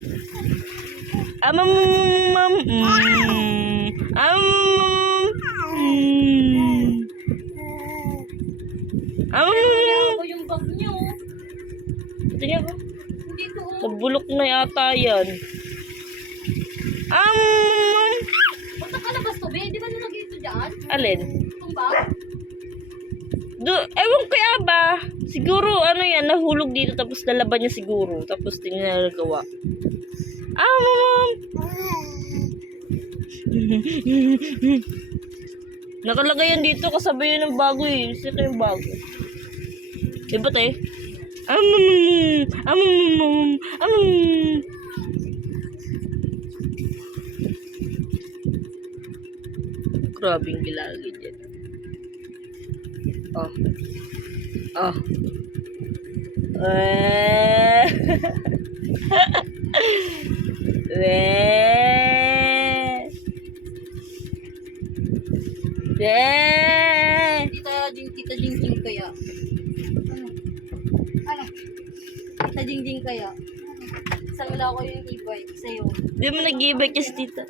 Amam. Ako yung bag niyo. Tingnan ko. Hindi ko. Nabulok na yata yan. Punta ka na ba, Tobe? Di ba nalagay ito dyan? Alin? Itong bag? Ewan kaya ba? Siguro ano yan, nahulog dito tapos nalaban niya siguro. Tapos di niya nagawa. Nakalagay yan dito kasabay yun ng bago eh. Sino yung bago? Diba tayo? Grabing gilagid yan. Oh. Oh. Tita Jingjing kaya. Ano? Tita Jingjing kaya. Isang wala ko yung e-bike sa'yo. Di mo nag-i-bike kasi tita.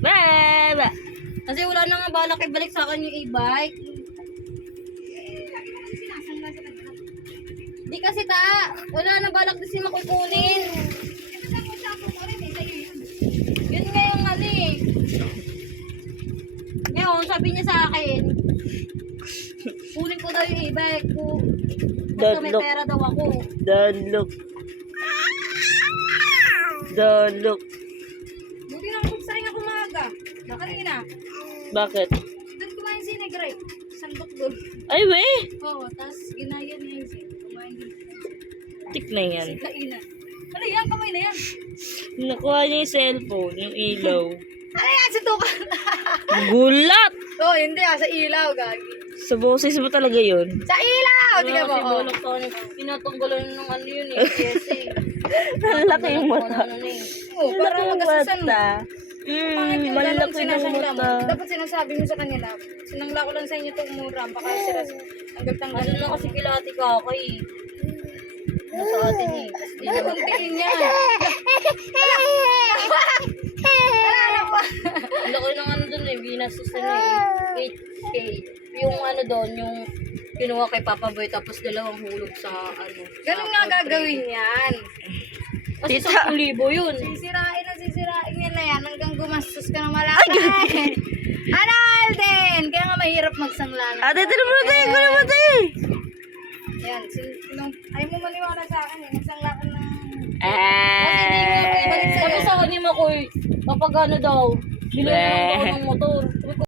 Ba. Kasi wala na nga balak ibalik sa akin yung e-bike. Di kasi wala na balak kasi makukunin. Yun nga yung ano eh. Ngayon, sabi niya sa akin, kunin ko daw yung e-bike ko. Basta may pera daw ako. Don't look. Buti na magsaring ako maaga. Kanina. Bakit? Doon kumain si Negray. Sandok doon. Ay, we! Oo, tapos ginaya niya yung kumain din. Tik na yan. Si Kainan. Ano yan? Kamay na yan. Nakuha niya yung cellphone, yung ilaw. Ano yan? Sa tukan. Gulat! Oo, hindi sa ilaw, gagi. Sa boses mo talaga yun. Sa ilaw! Tingnan mo. Si Bolok to, pinatunggalan ng ano yun eh, yes eh. Ang laki yung mata. Oo, parang magkasusan mo. Malaki ng mata. Dapat sinasabi mo sa kanila. Sinangla ko lang sa inyo itong mura. Baka sila tanggal-tanggal. Ano lang kasi kila ate Kakay. Nasa atin eh. Hindi naman tingin niya. Ang laki ng ano dun eh. Binastos na eh. 8K. Yung ano doon, yung kinuha kay Papa Boy tapos dalawang hulog sa ano. Ganun nga gagawin yan. Kasi 10,000 yun. Sisirain yan na yan hanggang gumastos ka ng malaki. Ano, Alden? Kaya nga mahirap magsangla. Ate, tira mo na tayo. Gula mo tayo. Yan. Ayaw mo maniwala sa akin eh. Magsangla ka ng... Sabi Sabi sa akin ni Makoy, kapag ano daw, bilhin na lang ako ng motor.